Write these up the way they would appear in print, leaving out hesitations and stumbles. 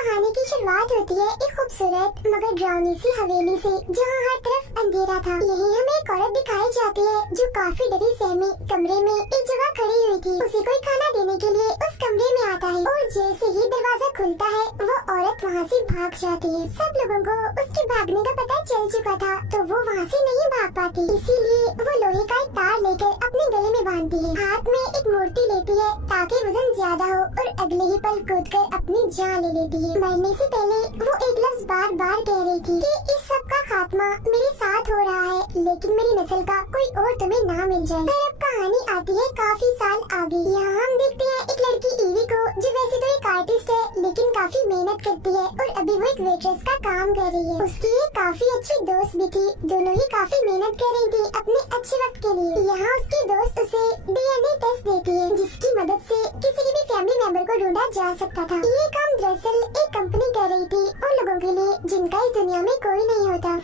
कहानी की शुरुआत होती है एक खूबसूरत मगर डरावनी सी हवेली से, जहाँ हर तरफ अंधेरा था। यही हमें एक औरत दिखाई जाती है जो काफी डरी सहमी कमरे में एक जगह खड़ी हुई थी। उसे कोई खाना देने के लिए उस कमरे में आता है और जैसे ही दरवाजा खुलता है वो औरत वहाँ से भाग जाती है। सब लोगों को उसके भागने का पता चल चुका था, तो वो वहाँ से नहीं भाग पाती, इसीलिए वो लोहे का एक तार लेकर अपने गले में बांधती है। हाथ में एक मूर्ति लेती है ताकि वजन ज्यादा हो और अगले ही पल कूदकर अपनी जान ले लेती है। मरने से पहले वो एक लफ्ज बार बार कह रही थी कि इस सब का खात्मा मेरे साथ हो रहा है, लेकिन मेरी नस्ल का कोई और तुम्हें ना मिल जाए। फिर अब कहानी आती है काफी साल आगे। यहाँ हम देखते हैं एक लड़की ईवी को, जो वैसे तो एक आर्टिस्ट है लेकिन काफी मेहनत करती है और अभी वो एक वेट्रेस का काम कर रही है। उसकी एक काफी अच्छी दोस्त भी थी, दोनों ही काफी मेहनत कर रही थी अपने अच्छे वक्त के लिए। यहाँ उसकी दोस्त उसे DNA टेस्ट देती है, जिसकी मदद से किसी की भी फैमिली मेंबर को ढूंढा जा सकता था। ये काम दरअसल एक कंपनी कर रही थी उन लोगों के लिए जिनका इस दुनिया में कोई नहीं होता।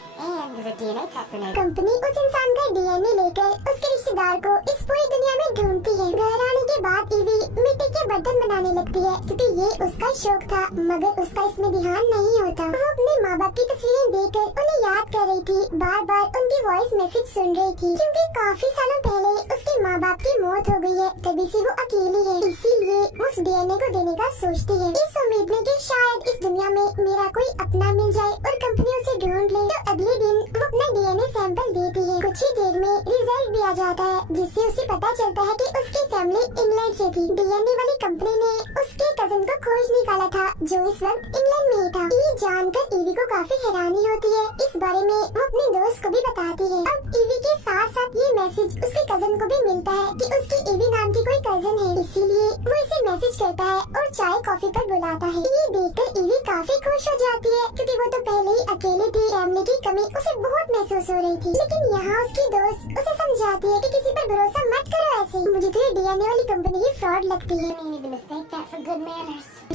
कंपनी उस इंसान का DNA लेकर उसके रिश्तेदार को इस पूरी दुनिया में ढूंढती है। घर आने के बाद ईवी मिट्टी के बर्तन बनाने लगती है क्योंकि ये उसका शौक था, मगर उसका इसमें ध्यान नहीं होता। वो अपने माँ बाप की तस्वीरें देखकर उन्हें याद कर रही थी, बार बार उनकी वॉइस मैसेज सुन रही थी, क्योंकि काफी सालों पहले उसके माँ बाप की मौत हो गई है, तभी से वो अकेली है। इसीलिए उस DNA को देने का सोचती है, इस उम्मीद में कि शायद इस दुनिया में मेरा कोई अपना मिल जाए और कंपनी उसे ढूंढ ले। तो अगले दिन वो अपना DNA सैंपल देती है। कुछ ही देर में रिजल्ट भी आ जाता है, जिससे उसे पता चलता है कि उसकी फैमिली इंग्लैंड से थी। DNA वाली कंपनी ने उसके कजन को खोज निकाला था जो इस वक्त इंग्लैंड में ही था। ये जानकर ईवी को काफी हैरानी होती है। इस बारे में वो अपने दोस्त को भी बताती है। अब ईवी के साथ साथ ये मैसेज उसके कजन को भी मिलता है कि उसकी ईवी नाम की कोई कजन है, इसीलिए वो इसे मैसेज करता है और चाय कॉफी पर बुलाता है। ये देखकर ईवी काफी खुश हो जाती है क्योंकि वो तो पहले ही अकेली थी, फैमिली की कमी उसे बहुत महसूस हो रही थी। लेकिन यहाँ उसकी दोस्त उसे समझाती है कि किसी पर भरोसा मत करो ऐसे, मुझे तो ये DNA वाली कंपनी ही फ्रॉड लगती है।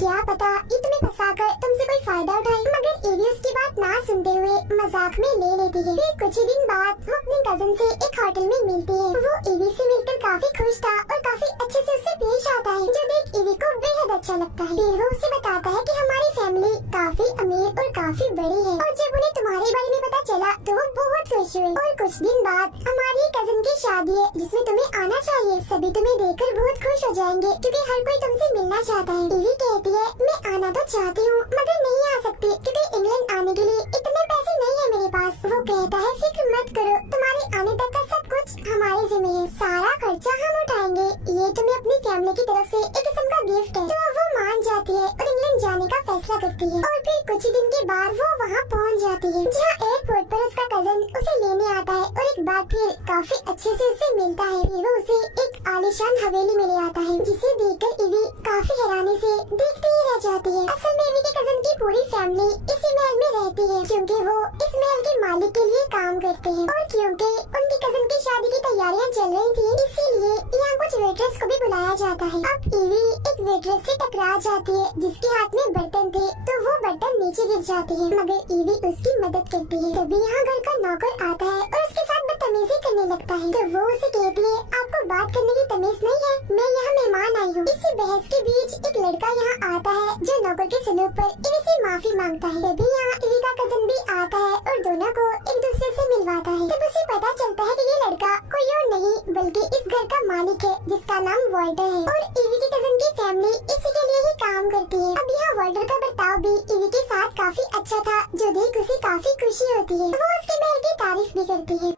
क्या पता ये तुम्हें फंसाकर तुमसे कोई फायदा उठाए। मगर ईवी उसकी बात ना सुनते हुए मजाक में ले लेती है। फिर कुछ ही दिन बाद वो अपने कजन से एक होटल में मिलती है। वो ईवी से मिलकर काफी खुश था और काफी अच्छे से उससे पेश आता है, जो देख ईवी को बेहद अच्छा लगता है। फिर वो उसे बताता है कि हमारी फैमिली काफी अमीर और काफी बड़ी है, और जब उन्हें तुम्हारे बारे में पता चला तो वो बहुत खुश हुए। और कुछ दिन बाद हमारी कजन की शादी है जिसमें तुम्हें आना चाहिए, सभी तुम्हें देखकर बहुत खुश हो जाएंगे क्योंकि हर कोई तुमसे मिलना चाहता है। ईवी कहती है मैं आना तो चाहती हूँ मगर नहीं आ सकती क्योंकि इंग्लैंड आने के लिए इतने पैसे नहीं है मेरे पास। वो कहता है फिक्र मत करो, तुम्हारे आने तक का सब कुछ हमारे जिम्मे है, सारा खर्चा हम उठाएंगे, ये तुम्हें अपनी फैमिली की तरफ से एक किस्म का गिफ्ट है। तो वो मान जाती है और इंग्लैंड जाने का फैसला करती है। और फिर कुछ ही दिन के बाद वो वहाँ पहुँच जाती है, जहाँ एयरपोर्ट पर उसका कजन उसे लेने आता है और एक बार फिर काफी अच्छे से उससे मिलता है। फिर वो उसे एक आलीशान हवेली में ले आता है, जिसे देखकर ईवी काफी हैरानी से देखती ही रह जाती है। असल में ईवी के कजन की पूरी फैमिली इसी महल में रहती है क्योंकि वो इस महल के मालिक के लिए काम करते हैं, और क्योंकि उनकी कजन की शादी की तैयारियां चल रही थी, इसीलिए यहाँ कुछ वेट्रेस को भी बुलाया जाता है। अब ईवी एक वेट्रेस से टकरा जाती है जिसके हाथ में बर्तन थे, तो वो बर्तन नीचे गिर जाते हैं, मगर ईवी उसकी मदद करती है। तभी यहाँ घर का नौकर आता है और उसके साथ बदतमीजी करने लगता है, तो वो उसे कहती है आपको बात करने की तमीज नहीं है, मैं यहाँ मेहमान आई हूँ। इसी बहस के बीच एक लड़का यहाँ आता है जो नौकर के सलूक पर ईवी से माफी मांगता है। तभी यहाँ ईवी का कजन भी आता है और दोनों को एक दूसरे से मिलवाता है। तब उसे पता चलता है कि ये लड़का कोई और नहीं बल्कि इस घर का मालिक है जिसका नाम वॉल्टर है, और ईवी के कजन की फैमिली इसी के लिए ही काम करती है। अब यहाँ वॉल्टर का बर्ताव भी ईवी के साथ काफी अच्छा था, जो देख उसे काफी खुशी होती है। वो उसके महल की तारीफ भी करती है।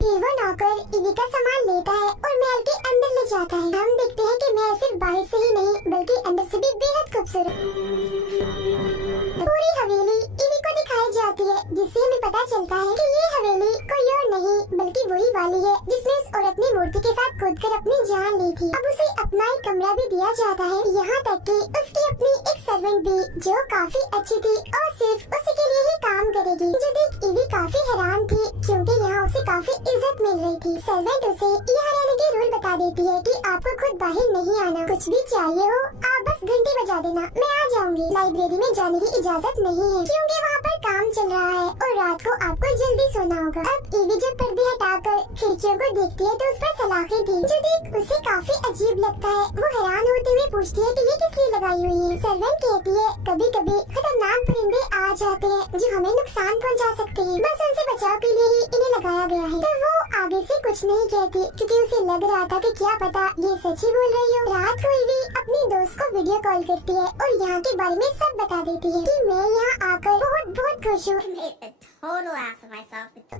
फिर वो नौकर ईवी का सामान लेता है और महल के अंदर ले जाता है। हम देखते हैं कि महल सिर्फ बाहर से ही नहीं बल्कि अंदर से भी बेहद खूबसूरत। पूरी हवेली ईवी को दिखाई जाती है, जिससे हमें पता चलता है कि ये हवेली कोई और नहीं बल्कि वही वाली है जिसने उस औरत ने मूर्ति के साथ कूदकर अपनी जान ली थी। अब उसे अपना एक कमरा भी दिया जाता है, यहाँ तक कि उसकी अपनी एक सर्वेंट भी जो काफी अच्छी थी और सिर्फ उसी के लिए ही काम करेगी, जो देख ईवी काफी हैरान थी क्योंकि यहाँ उसे काफी इज्जत मिल रही थी। सर्वेंट उसे यहाँ रहने के रूल बता देती है कि आपको खुद बाहर नहीं आना, कुछ भी चाहिए हो आप बस घंटी बजा देना, मैं आ जाऊंगी। लाइब्रेरी में जाने की इजाजत नहीं है क्योंकि वहाँ पर काम चल रहा है और रात को आपको जल्दी सोना होगा। अब ईवी जब पर्दे हटाकर खिड़कियों को देखती है तो उस पर सलाखें थी जो देख उसे काफी अजीब लगता है। वो हैरान होते हुए पूछती है कि ये किस लिए लगाई हुई है। सर्वेंट कहती है कभी कभी खतरनाक परिंदे आ जाते हैं जो हमें नुकसान पहुंचा सकते हैं, बस उनसे बचाव के लिए ही इन्हें लगाया गया है। तो वो आगे से कुछ नहीं कहती क्योंकि उसे लग रहा था कि क्या पता ये सच ही बोल रही हो। रात को ईवी अपनी दोस्त को वीडियो कॉल करती है और यहाँ के बारे में सब बता देती है कि मैं यहाँ आकर बहुत बहुत खुश हूँ।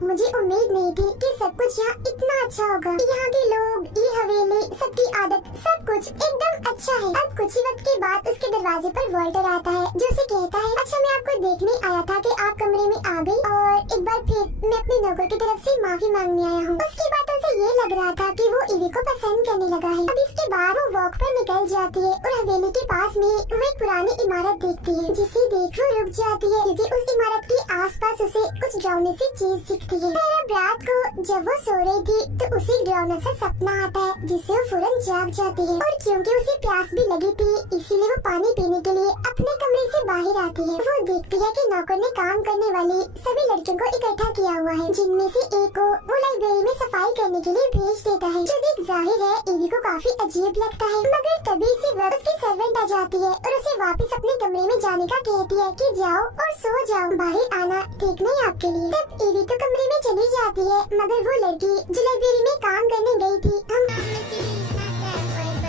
मुझे उम्मीद नहीं थी कि सब कुछ यहाँ इतना अच्छा होगा। यहाँ के लोग, ये हवेली, सबकी आदत, सब कुछ एकदम अच्छा है। अब कुछ ही वक्त के बाद उसके दरवाजे पर वॉल्टर आता है जो उसे कहता है अच्छा मैं आपको देखने आया था कि आप कमरे में आ गई और एक बार फिर मैं अपने नौकर की तरफ से माफी मांगने आया हूँ। उसकी बातों से ये लग रहा था कि वो ईवी को पसंद करने लगा है। अब इसके बाद वो वॉक पर निकल जाती है और हवेली के पास में वो एक पुरानी इमारत देखती है जिसे देख वो रुक जाती है क्योंकि उस इमारत के आसपास उसे कुछ डरावनी सी चीज दिखती है। फिर अब रात को जब वो सो रही थी तो उसे डरावना सा सपना आता है जिससे वो फौरन जाग जाती है और क्योंकि उसे प्यास भी लगी थी इसीलिए वो पानी पीने के लिए अपने कमरे से बाहर आती है। वो देखती है कि नौकर ने काम करने वाली सभी लड़कियों को इकट्ठा किया हुआ है जिनमें से एक को वो लाइब्रेरी में सफाई करने के लिए भेज देता है जो देख जाहिर है ईवी को काफी अजीब लगता है। मगर तभी से उसकी सर्वेंट आ जाती है और उसे वापस अपने कमरे में जाने का कहती है कि जाओ और सो जाओ, बाहर आना ठीक नहीं आपके लिए। तब ईवी तो कमरे में चली जाती है मगर वो लड़की जो लाइब्रेरी में काम करने गई थी हम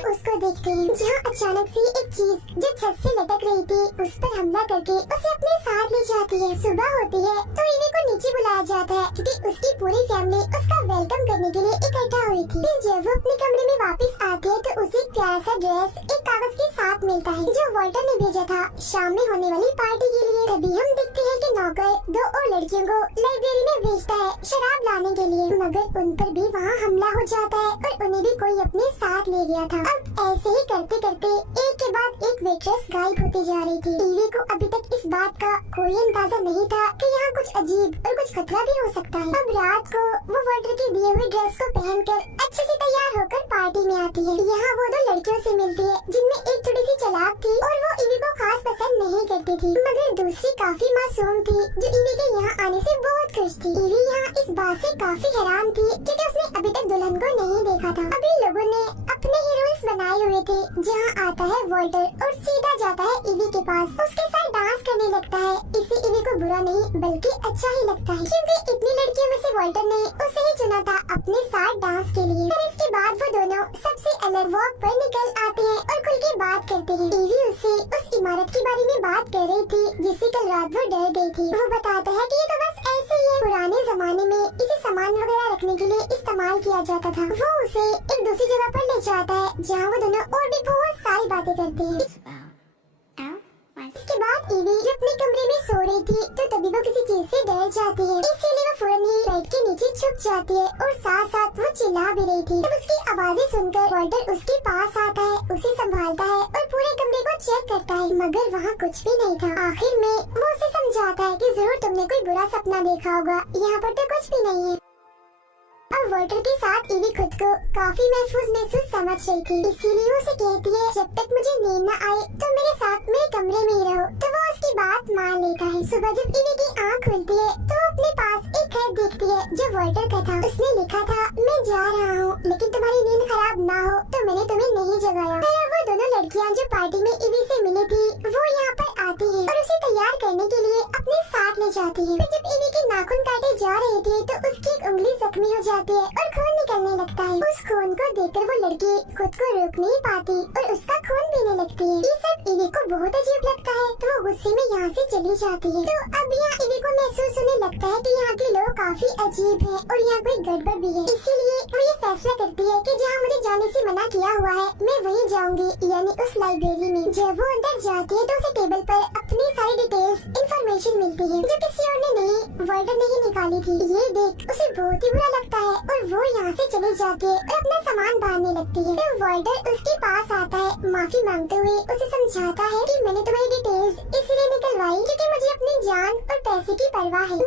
उसको देखते हैं जहाँ अचानक से एक चीज जो छत से लटक रही थी उस पर हमला करके उसे अपने साथ ले जाती है। सुबह होती है तो ईवी को नीचे बुलाया जाता है क्योंकि उसकी पूरी फैमिली उसका वेलकम करने के लिए इकट्ठा हुई थी। फिर जब वो अपने कमरे में वापस आती है तो उसे एक प्यारा सा ड्रेस एक कागज के साथ मिलता है जो वॉल्टर ने भेजा था शाम में होने वाली पार्टी के लिए। तभी हम देखते हैं कि नौकर दो और लड़कियों को लाइब्रेरी में भेजता है शराब लाने के लिए मगर उन पर भी वहाँ हमला हो जाता है और उन्हें भी कोई अपने साथ ले गया था। अब ऐसे ही करते करते एक के बाद एक वेट्रेस गायब होती जा रही थी। ईवी को अभी तक इस बात का कोई अंदाजा नहीं था कि यहाँ कुछ अजीब और कुछ खतरा भी हो सकता है। अब रात को वो वॉल्टर के दिए हुए ड्रेस को पहनकर अच्छे से तैयार होकर पार्टी में आती है। यहाँ वो दो लड़कियों से मिलती है जिनमें एक थोड़ी सी चालाक थी और वो ईवी को खास पसंद नहीं करती थी मगर दूसरी काफी मासूम थी जो ईवी के यहाँ आने से बहुत खुश थी। ईवी यहाँ इस बात से काफी हैरान थी क्योंकि उसने अभी तक दुल्हन को नहीं देखा था। अभी लोगों ने अपने ही रूल्स बनाए हुए थे जहाँ आता है वॉल्टर और सीधा जाता है ईवी के पास, उसके साथ डांस करने लगता है। इससे ईवी को बुरा नहीं बल्कि अच्छा ही लगता है क्योंकि इतनी लड़कियों में से वॉल्टर ने उसे ही चुना था अपने साथ डांस के लिए। फिर इसके बाद वो दोनों सबसे अलग वॉक पर निकल आते हैं और खुल के बात करते हैं। ईवी उससे उस इमारत के बारे में बात कर रही थी जिससे कल रात वो डर गई थी। वो बताता है कि ये तो बस ऐसे ही है, पुराने जमाने में इसे सामान वगैरह रखने के लिए इस्तेमाल किया जाता था। वो उसे एक दूसरी जगह पर ले जाता है जहाँ वो दोनों और भी बहुत सारी बातें करते हैं। इसके बाद ईवी जो अपने कमरे में सो रही थी तो तभी वो किसी चीज से डर जाती है इसलिए वो फौरन ही बेड के नीचे छुप जाती है और साथ साथ वो चिल्ला भी रही थी। तब उसकी आवाजें सुनकर वॉल्टर उसके पास आता है, उसे संभालता है और पूरे कमरे को चेक करता है मगर वहाँ कुछ भी नहीं था। आखिर में वो उसे समझाता है कि जरूर तुमने कोई बुरा सपना देखा होगा, यहाँ पर तो कुछ भी नहीं है। अब वॉल्टर के साथ ईवी खुद को काफी महसूस समझ रही थी इसीलिए उसे कहती है जब तक मुझे नींद न आए तो मेरे साथ मेरे कमरे में ही रहो। तो वो उसकी बात मान लेता है। सुबह जब ईवी की आँख खुलती है तो वो अपने पास एक खत देखती है जो वॉल्टर का था। उसने लिखा था मैं जा रहा हूँ लेकिन तुम्हारी नींद खराब ना हो तो मैंने तुम्हें नहीं जगाया। फिर वो दोनों लड़कियाँ जो पार्टी में ईवी से मिली थी वो यहाँ पर आती है और उसे तैयार करने के लिए अपने साथ ले जाती है। फिर जब ईवी के नाखून काटे जा रहे थे तो उसकी एक उंगली जख्मी हो जाती है और खून निकलने लगता है। उस खून को देखकर वो लड़की खुद को रोक नहीं पाती और उसका खून पीने लगती है। ये सब ईवी को बहुत अजीब लगता है तो वो गुस्से में यहाँ से चली जाती है। तो अब यहाँ ईवी को महसूस होने लगता है कि यहाँ के लोग काफी अजीब हैं और यहाँ कोई गड़बड़ भी है। इसीलिए वो ये फैसला करती है कि जहाँ मुझे जाने से मना किया हुआ है मैं वहीं जाऊंगी यानी उस लाइब्रेरी में। जब वो अंदर जाती है तो उसे टेबल पर अपनी सारी डिटेल्स इंफॉर्मेशन मिलती है जो किसी और ने नहीं वॉल्टर ने ही निकाली थी। ये देख उसे बहुत ही बुरा लगता है और वो यहाँ से चली जाती है और अपना सामान बांधने लगती है। तो वॉल्टर उसके पास आता है माफी मांगते हुए उसे समझाता है कि मैंने तुम्हारी डिटेल्स इसलिए निकलवाई क्योंकि मुझे अपनी जान और पैसे की परवाह है।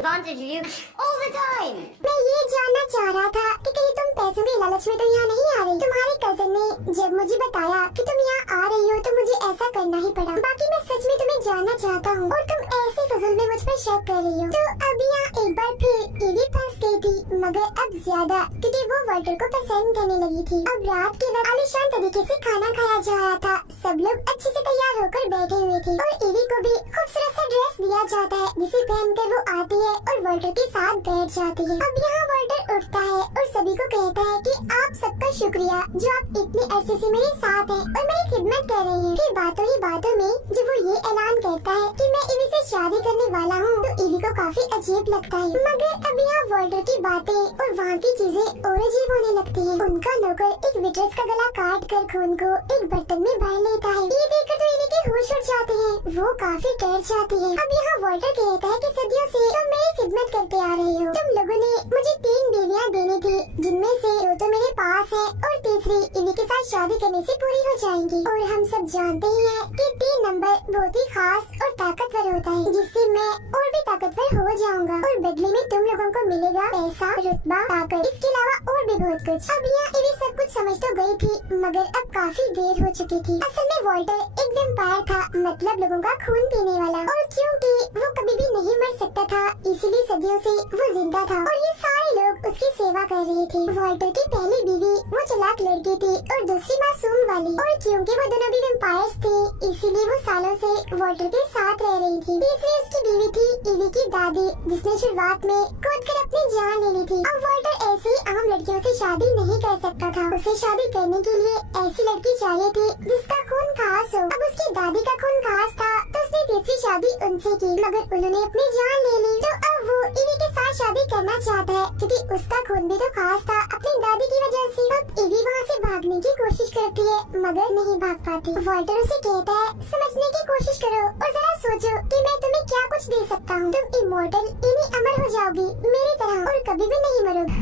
मैं ये जानना चाह रहा था कि कहीं तुम पैसों के लालच में तो यहाँ नहीं आ रही। तुम्हारे कजन ने जब मुझे बताया कि तुम यहाँ आ रही हो तो मुझे ऐसा करना ही पड़ा। बाकी मैं सच में तुम्हें जानना चाहता हूँ और तुम ऐसे फजूल में मुझ पर शक कर रही हो। तो अब यहाँ एक बार फिर ईवी फंस गई थी, मगर अब ज्यादा, क्योंकि वो वाल्टर को पसंद करने लगी थी। अब रात के वक्त आलीशान तरीके से खाना खाया जा रहा था। सब लोग अच्छे से तैयार होकर बैठे हुए थे और ईवी को भी खूबसूरत सा ड्रेस दिया जाता है, जिसे पहनकर वो आती है और वाल्टर के साथ बैठ जाती है। अब यहाँ वाल्टर उठता है और सभी को कहता है कि आप सबका शुक्रिया जो आप इतने अरसे से मेरे साथ हैं और मेरी खिदमत कर रहे हैं। फिर बातों ही बातों में जब वो ये ऐलान करता है कि मैं ईवी से शादी करने वाला हूँ, तो ईवी को काफी अजीब लगता है। मगर अब यहाँ वाल्टर की बातें और वहाँ की चीजें और अजीब होने लगती है। उनका नौकर एक वेट्रेस का गला काट कर खून को एक बर्तन में भर लेता है। ये देखकर तो ईवी के होश उड़ जाते हैं, वो काफी डर जाती है। अब यहाँ वाल्टर कहता है कि सदियों से तुम मेरी खिदमत करते आ रहे हो। तुम लोगों ने मुझे 3 बीवियाँ देनी थी, जिनमें से 2 तो मेरे पास है और तीसरी ईवी के साथ शादी करने से पूरी हो जाएंगी। और हम सब जानते ही हैं कि 3 नंबर बहुत ही खास और ताकतवर होता है, जिससे मैं और भी ताकतवर हो जाऊंगा और बदले में तुम लोगों को मिलेगा पैसा, रुतबा, ताकत, इसके अलावा और भी बहुत कुछ। अब यहाँ ईवी सब कुछ समझ तो गई थी, मगर अब काफी देर हो चुकी थी। असल में वाल्टर एक वेम्पायर था, मतलब लोगों का खून पीने वाला, और क्योंकि वो कभी भी नहीं मर सकता था, इसीलिए सदियों से वो जिंदा था और ये सारे लोग उसकी सेवा कर रहे थे। वाल्टर की पहली बीवी वो चालाक लड़की थी और दूसरी मासूम वाली, और क्योंकि वो दोनों भी वेम्पायर्स थे, इसीलिए वो सालों से वाल्टर के साथ रह रही थी। तीसरी उसकी बीवी थी ईवी की दादी, जिसने शुरुआत में कूद कर अपनी जान ले ली थी। अब वाल्टर ऐसी आम लड़कियों से शादी नहीं कर सकता था, उसे शादी करने के लिए ऐसी लड़की चाहिए थी जिसका खून खास हो। अब उसकी दादी का खून खास था, तो उसने तीसरी शादी उनसे की, मगर उन्होंने अपनी जान ले ली। तो अब वो ईवी के साथ शादी करना चाहता है, क्योंकि उसका खून भी तो खास था अपनी दादी की वजह से। अब ईवी वहाँ से भागने की कोशिश करती है, मगर नहीं भाग पाती। वाल्टर उसे कहता है समझने की कोशिश करो और जरा सोचो कि मैं तुम्हें क्या कुछ दे सकता हूँ। तुम इमोर्टल यानी अमर हो जाओगी मेरी तरह और कभी भी नहीं मरोगी,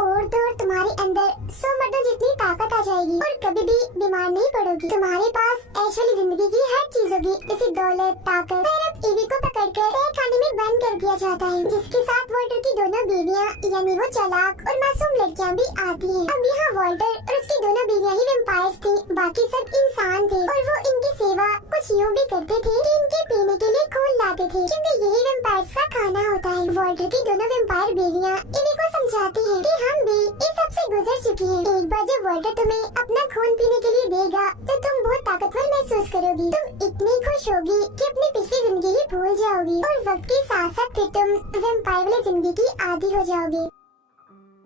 और तो और तुम्हारे अंदर 100 मर्दों जितनी ताकत आ जाएगी और कभी भी बीमार नहीं पड़ोगी। तुम्हारे पास ऐश वाली जिंदगी की हर चीज होगी, जैसे दौलत, ताकत। फिर अब ईवी को पकड़कर तय खाने में बंद कर दिया जाता है, जिसके साथ वाल्टर की दोनों बीवियाँ यानी वो चालाक और मासूम लड़कियाँ भी आती हैं। अब यहाँ वाल्टर और उसकी दोनों बीवियाँ ही वेम्पायर्स थी, बाकी सब इंसान थे, और वो इनकी सेवा कुछ यूँ भी करते थे कि इनके पीने के लिए खून लाते थे, क्योंकि यही वेम्पायर्स का खाना होता है। वाल्टर की दोनों वेम्पायर बीवियाँ ईवी को समझाती है कि हम भी इस सब से गुजर चुकी हैं। एक बार जब वाल्टर तुम्हें अपना खून पीने के लिए देगा, तो तुम बहुत ताकतवर महसूस करोगी। तुम इतनी खुश होगी कि अपनी पिछली जिंदगी ही भूल जाओगी, और वक्त के साथ साथ फिर तुम वेम्पायर वाली जिंदगी की आदी हो जाओगी।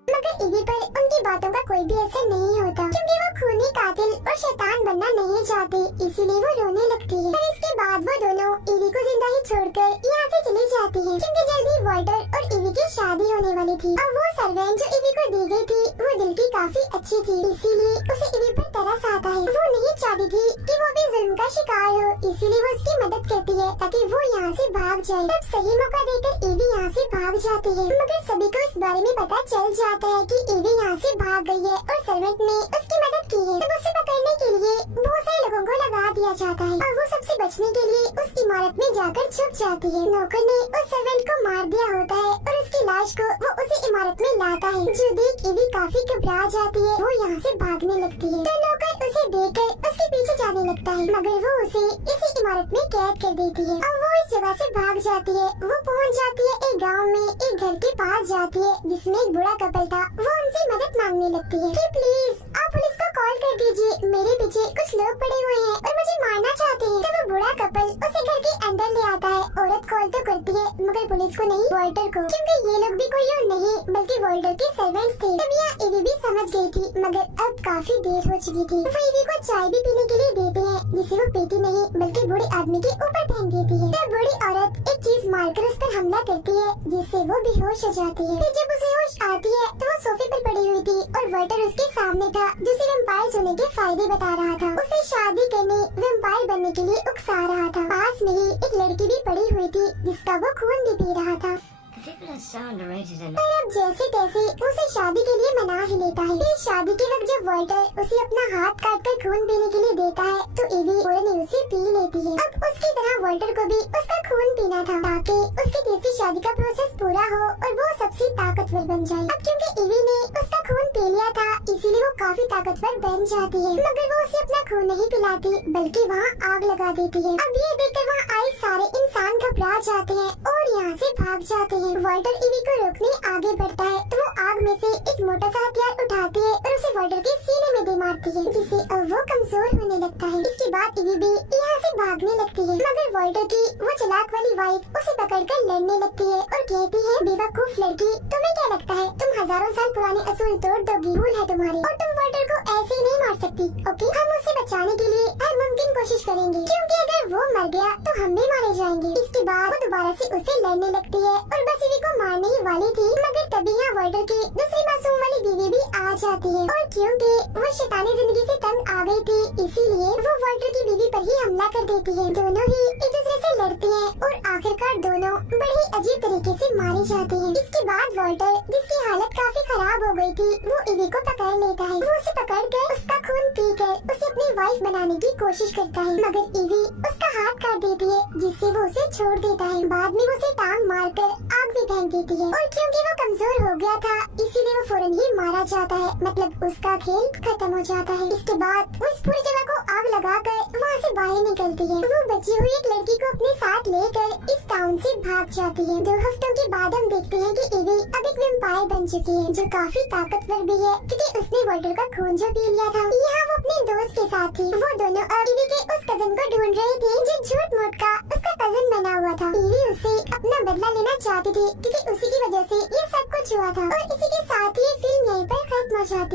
मगर ईवी पर उनकी बातों का कोई भी असर नहीं होता, क्योंकि वो खूनी कातिल और शैतान बनना नहीं चाहते, इसीलिए वो रोने लगती है। पर इसके बाद वो दोनों ईवी को जिंदा ही छोड़कर यहाँ से चली जाती है, क्योंकि जल्दी वाल्टर और ईवी की शादी होने वाली थी। अब वो सर्वेंट जो ईवी को दी गई थी, वो दिल की काफी अच्छी थी, इसीलिए उसे ईवी पर तरस आता है। वो नहीं चाहती थी कि वो भी जुल्म का शिकार हो, इसीलिए वो उसकी मदद करती है ताकि वो यहाँ से भाग जाए। तब सही मौका देकर ईवी यहाँ से भाग जाती है, मगर सभी को इस बारे में पता चल जाता है कि ईवी यहाँ से भाग गई है और सर्वेंट ने उसकी मदद की है। तब उसे पकड़ने के लिए बहुत सारे लोगों को लगा दिया जाता है, और वो सबसे बचने के लिए उस इमारत में जाकर छुप जाती है। नौकर ने उस सर्वेंट को मार दिया होता है और उसकी लाश को वो उसी इमारत में लाता है, जो देख ईवी काफी घबरा जाती है। वो यहाँ से भागने लगती है, तो नौकर उसे देखकर उसके पीछे जाने लगता है, मगर वो उसे इसी इमारत में कैद कर देती है। अब वो इस जगह से भाग जाती है। वो पहुँच जाती है एक गाँव में, एक घर के पास जाती है जिसमें एक बूढ़ा कपल था। वो उनसे मदद मांगने लगती है कि प्लीज आप पुलिस को कॉल कर दीजिए, मेरे पीछे कुछ लोग पड़े हुए हैं और मुझे मारना चाहते हैं। तो वो बूढ़ा कपल उसे घर के अंदर ले आता है। औरत कॉल तो करती है, मगर पुलिस को नहीं, वाल्टर को, क्योंकि ये लोग भी कोई और नहीं बल्कि वाल्टर के सर्वेंट्स थे। तब यहाँ ईवी भी समझ गई थी, मगर अब काफी देर हो चुकी थी। वो ईवी को चाय भी पीने के लिए देते हैं, जिसे वो पीती नहीं बल्कि बूढ़े आदमी के ऊपर फेंक देती है। तब बूढ़ी औरत एक चीज मारकर उस पर हमला करती है, जिससे वो बेहोश हो जाती है। फिर जब उसे होश आती है तो वो सोफे पर पड़ी हुई थी और वाल्टर उसके सामने था, जिसे वेम्पायर होने के फायदे बता रहा था। उसे शादी करने, वेम्पायर बनने के लिए उकसा रहा था। पास में ही एक लड़की भी पड़ी हुई थी, जिसका वो खून भी पी रहा था। पर अब जैसे तैसे उसे शादी के लिए मना ही लेता है। फिर शादी के वक्त जब वाल्टर उसे अपना हाथ काटकर खून पीने के लिए देता है, तो ईवी फौरन उसे पी लेती है। अब उसकी तरह वाल्टर को भी उसका खून पीना था, ताकि उसकी तीसरी शादी का प्रोसेस पूरा हो और वो सबसे ताकतवर बन जाए। अब क्योंकि ईवी ने उसका खून पी पी लिया था, इसीलिए वो काफी ताकतवर बन जाती है, मगर वो उसे अपना खून नहीं पिलाती बल्कि वहाँ आग लगा देती है। अब ये देखकर वहाँ आए सारे इंसान घबरा जाते हैं और यहाँ से भाग जाते हैं। वॉल्टर ईवी को रोकने आगे बढ़ता है तो वो आग में से एक मोटा सा हथियार उठाती है और उसे वॉल्टर के सीने में दे मारती है, जिससे अब वो कमजोर होने लगता है। इसके बाद ईवी भी यहाँ से भागने लगती है, मगर वॉल्टर की वो चालाक वाली वाइफ उसे पकड़कर लड़ने लगती है और कहती है, बेवकूफ लड़की, तुम्हें क्या लगता है तुम हजारों साल पुराने असूल तोड़ दोगी? भूल है तुम्हारी और तुम वॉल्टर को ऐसे ही नहीं मार सकती। ओके, हम उसे बचाने के लिए हर मुमकिन कोशिश करेंगे, क्योंकि अगर वो मर गया तो हम भी मारे जाएंगे। इसके बाद वो दोबारा से उसे लड़ने लगती है और बस ईवी को मारने ही वाली थी, मगर तभी यहाँ वॉल्टर की दूसरी मासूम वाली बीवी भी आ जाती है और क्योंकि वो शैतानी जिंदगी से तंग आ गई थी, इसीलिए वो वॉल्टर की बीवी पर ही हमला कर देती है। दोनों ही एक दूसरे से लड़ती हैं और आखिरकार दोनों बड़े ही अजीब तरीके से मारे जाते हैं। इसके बाद वॉल्टर, जिसकी हालत काफी खराब हो गई थी, वो ईवी को पकड़ लेता है। वो उसे पकड़कर उसका खून पीकर उसे अपनी वाइफ बनाने की कोशिश करता है, मगर ईवी उसका हाथ काट देती है, जिससे वो उसे छोड़ देता है। बाद में वो उसे टांग मारकर आग में फेंक देती है और क्योंकि वो कमजोर हो गया था, इसीलिए वो फौरन ही मारा जाता है, मतलब उसका खेल खत्म हो जाता है। इसके बाद वो इस पूरी जगह को आग लगाकर वहाँ से बाहर निकलती है। वो बची हुई एक लड़की को अपने साथ लेकर इस टाउन से भाग जाती है। 2 हफ्तों के बाद हम देखते हैं कि ईवी अब एक वेम्पायर बन चुकी है, जो काफी ताकतवर भी है, क्योंकि उसने वॉल्टर का खून जो पी लिया था। यहाँ वो अपने दोस्त के साथ थी। वो दोनों ईवी के उस कजन को ढूंढ रहे थे जो झूठ मूठ का उसका कजन बना हुआ था। ईवी उससे अपना बदला लेना चाहती थी, क्योंकि उसी की वजह से ये सब कुछ हुआ था। और इसी के साथ ही फिल्म यहीं पर खत्म हो जाती।